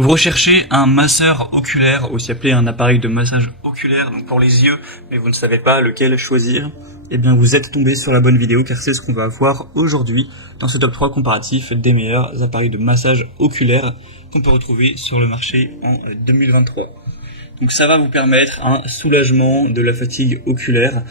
Vous recherchez un masseur oculaire, aussi appelé un appareil de massage oculaire, donc pour les yeux, mais vous ne savez pas lequel choisir. Eh bien vous êtes tombé sur la bonne vidéo car c'est ce qu'on va voir aujourd'hui dans ce top 3 comparatif des meilleurs appareils de massage oculaire qu'on peut retrouver sur le marché en 2023. Donc ça va vous permettre un soulagement de la fatigue oculaire.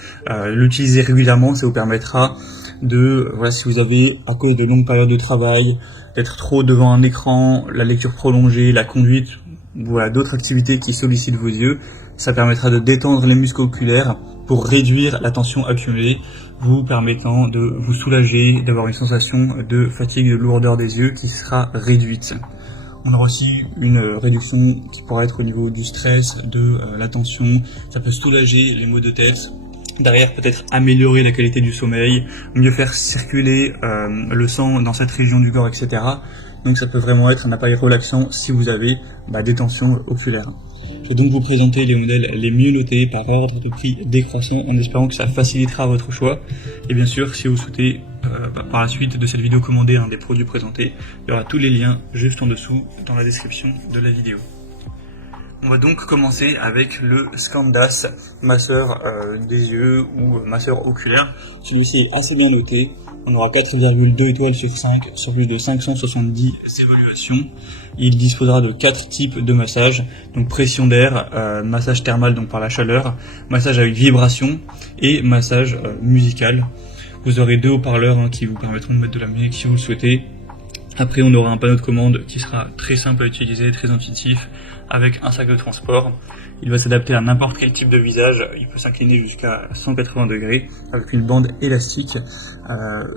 L'utiliser régulièrement, ça vous permettra de, voilà, si vous avez à cause de longues périodes de travail, d'être trop devant un écran, la lecture prolongée, la conduite, voilà, d'autres activités qui sollicitent vos yeux, ça permettra de détendre les muscles oculaires pour réduire la tension accumulée, vous permettant de vous soulager, d'avoir une sensation de fatigue, de lourdeur des yeux qui sera réduite. On aura aussi une réduction qui pourra être au niveau du stress, de la tension, ça peut soulager les maux de tête. Derrière, peut-être améliorer la qualité du sommeil, mieux faire circuler le sang dans cette région du corps, etc. Donc ça peut vraiment être un appareil relaxant si vous avez des tensions oculaires. Je vais donc vous présenter les modèles les mieux notés par ordre de prix décroissant en espérant que ça facilitera votre choix. Et bien sûr, si vous souhaitez par la suite de cette vidéo commander un des produits présentés, il y aura tous les liens juste en dessous dans la description de la vidéo. On va donc commencer avec le Scandas, masseur des yeux ou masseur oculaire. Celui-ci est assez bien noté. On aura 4,2 étoiles sur 5 sur plus de 570 évaluations. Il disposera de 4 types de massages, donc pression d'air, massage thermal donc par la chaleur, massage avec vibration et massage musical. Vous aurez 2 haut-parleurs qui vous permettront de mettre de la musique si vous le souhaitez. Après, on aura un panneau de commande qui sera très simple à utiliser, très intuitif, avec un sac de transport. Il va s'adapter à n'importe quel type de visage, il peut s'incliner jusqu'à 180 degrés avec une bande élastique.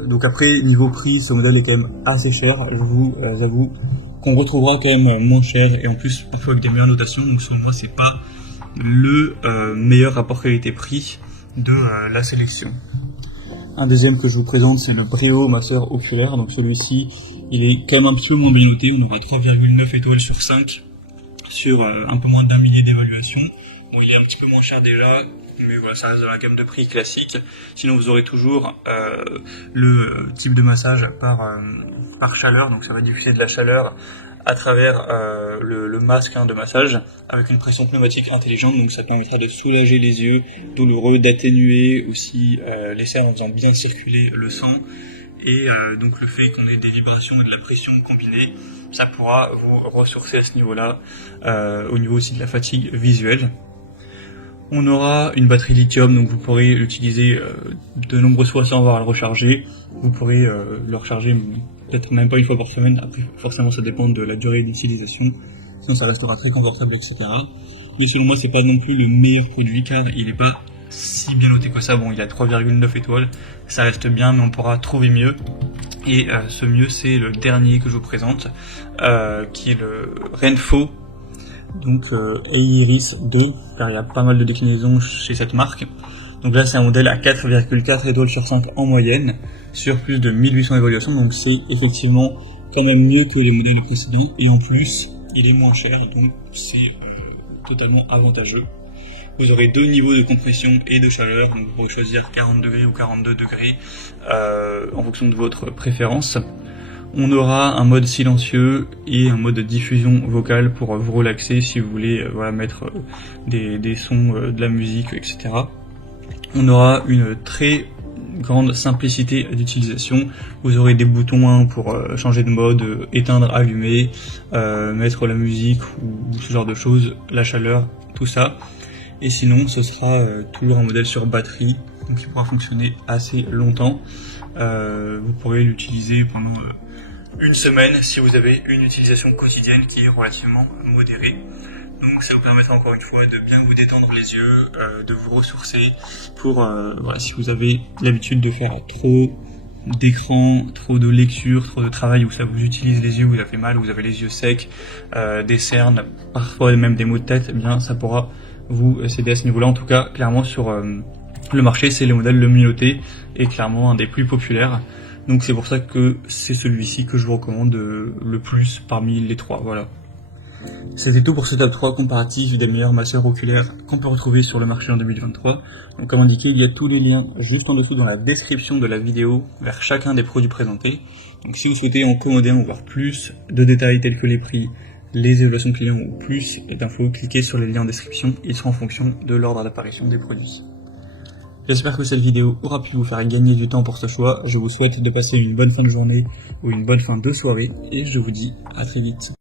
Donc après, niveau prix, ce modèle est quand même assez cher, je vous avoue qu'on retrouvera quand même moins cher et en plus parfois avec des meilleures notations, donc selon moi c'est pas le meilleur rapport qualité-prix de la sélection. Un deuxième que je vous présente, c'est le Brio masseur oculaire. Donc celui-ci, il est quand même un petit peu moins bien noté. On aura 3,9 étoiles sur 5 sur un peu moins d'1 millier d'évaluation. Bon, il est un petit peu moins cher déjà, mais voilà, ça reste dans la gamme de prix classique. Sinon, vous aurez toujours le type de massage par chaleur. Donc ça va diffuser de la chaleur à travers le masque de massage avec une pression pneumatique intelligente, donc ça permettra de soulager les yeux douloureux, d'atténuer aussi les cernes en faisant bien circuler le sang et donc le fait qu'on ait des vibrations et de la pression combinée, ça pourra vous ressourcer à ce niveau-là, au niveau aussi de la fatigue visuelle. On aura une batterie lithium, donc vous pourrez l'utiliser de nombreuses fois sans avoir à le recharger. Vous pourrez le recharger peut-être même pas une fois par semaine, après forcément ça dépend de la durée d'utilisation, sinon ça restera très confortable, etc. Mais selon moi c'est pas non plus le meilleur produit car il est pas si bien noté que ça. Bon, il a 3,9 étoiles, ça reste bien mais on pourra trouver mieux. Et ce mieux c'est le dernier que je vous présente, qui est le Renpho. Donc Iris 2, car il y a pas mal de déclinaisons chez cette marque. Donc là c'est un modèle à 4,4 étoiles sur 5 en moyenne, sur plus de 1800 évaluations, donc c'est effectivement quand même mieux que les modèles précédents, et en plus il est moins cher, donc c'est totalement avantageux. Vous aurez 2 niveaux de compression et de chaleur, donc vous pourrez choisir 40 degrés ou 42 degrés en fonction de votre préférence. On aura un mode silencieux et un mode de diffusion vocale pour vous relaxer si vous voulez mettre des sons, de la musique, etc. On aura une très grande simplicité d'utilisation. Vous aurez des boutons pour changer de mode, éteindre, allumer, mettre la musique ou ce genre de choses, la chaleur, tout ça. Et sinon, ce sera toujours un modèle sur batterie, donc il pourra fonctionner assez longtemps. Vous pourrez l'utiliser pendant une semaine si vous avez une utilisation quotidienne qui est relativement modérée. Donc ça vous permettra encore une fois de bien vous détendre les yeux, de vous ressourcer pour si vous avez l'habitude de faire trop d'écran, trop de lecture, trop de travail où ça vous utilise les yeux, vous avez mal, vous avez les yeux secs, des cernes, parfois même des maux de tête, eh bien ça pourra vous aider à ce niveau-là. En tout cas, clairement sur le marché, c'est le modèle le mieux noté et clairement un des plus populaires. Donc c'est pour ça que c'est celui-ci que je vous recommande le plus parmi les trois, voilà. C'était tout pour ce top 3 comparatif des meilleurs masseurs oculaires qu'on peut retrouver sur le marché en 2023. Donc comme indiqué, il y a tous les liens juste en dessous dans la description de la vidéo vers chacun des produits présentés. Donc si vous souhaitez en commander, en voir plus de détails tels que les prix, les évaluations clients ou plus d'infos, cliquez sur les liens en description, ils seront en fonction de l'ordre d'apparition des produits. J'espère que cette vidéo aura pu vous faire gagner du temps pour ce choix, je vous souhaite de passer une bonne fin de journée ou une bonne fin de soirée, et je vous dis à très vite.